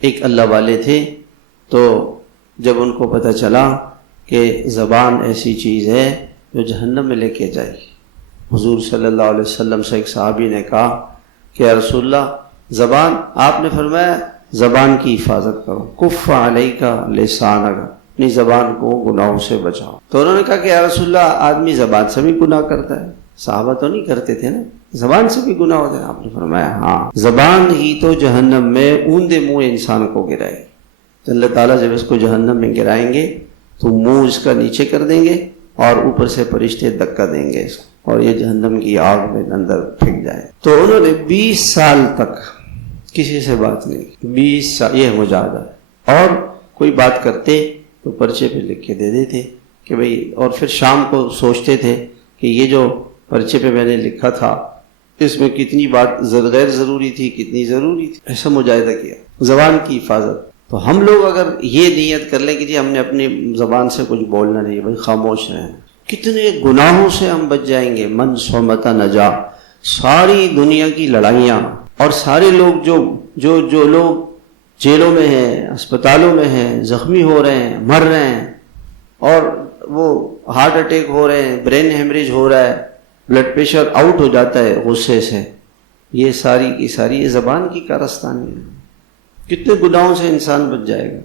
ایک اللہ والے تھے، تو جب ان کو پتہ چلا کہ زبان ایسی چیز ہے جو جہنم میں لے کے جائے گی، حضور صلی اللہ علیہ وسلم سے ایک صحابی نے کہا کہ یا رسول اللہ زبان، آپ نے فرمایا زبان کی حفاظت کرو، کف علیک لسانک، اپنی زبان کو گناہوں سے بچاؤ۔ تو انہوں نے کہا کہ یا رسول اللہ آدمی زبان سے بھی گناہ کرتا ہے۔ صحابہ تو نہیں کرتے تھے نا، زبان سے بھی گناہ ہوتا ہے۔ آپ نے فرمایا ہاں، زبان ہی تو جہنم میں اوندے منہ انسان کو گرائے، تو اللہ تعالیٰ جب اس کو جہنم میں گرائیں گے تو منہ اس کا نیچے کر دیں گے اور اوپر سے فرشتے دھکا دیں گے اس کو، اور یہ جہنم کی آگ میں اندر پھینک جائے۔ تو انہوں نے 20 سال تک کسی سے بات نہیں کی، 20 سال یہ مجاہدہ ہے، اور کوئی بات کرتے تو پرچے پہ لکھ کے دے دیتے کہ بھئی، اور پھر شام کو سوچتے تھے کہ یہ جو پرچے پہ میں نے لکھا تھا اس میں کتنی بات غیر ضروری تھی، کتنی ضروری تھی، ایسا مجاہدہ کیا زبان کی حفاظت۔ تو ہم لوگ اگر یہ نیت کر لیں کہ جی ہم نے اپنی زبان سے کچھ بولنا نہیں، بھائی خاموش رہیں، کتنے گناہوں سے ہم بچ جائیں گے۔ من صمت نجا، ساری دنیا کی لڑائیاں اور سارے لوگ جو لوگ جیلوں میں ہیں، اسپتالوں میں ہیں، زخمی ہو رہے ہیں، مر رہے ہیں، اور وہ ہارٹ اٹیک ہو رہے ہیں، برین ہیمریج ہو رہا ہے، بلڈ پریشر آؤٹ ہو جاتا ہے غصے سے، یہ ساری کی ساری یہ زبان کی کارستانی ہے۔ کتنے گناہوں سے انسان بچ جائے گا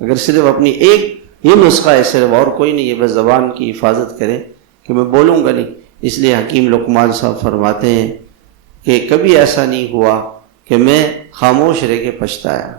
اگر صرف اپنی ایک یہ نسخہ ہے، صرف اور کوئی نہیں ہے، بس زبان کی حفاظت کرے کہ میں بولوں گا نہیں۔ اس لیے حکیم لقمان صاحب فرماتے ہیں کہ کبھی ایسا نہیں ہوا کہ میں خاموش رہ کے پچھتایا۔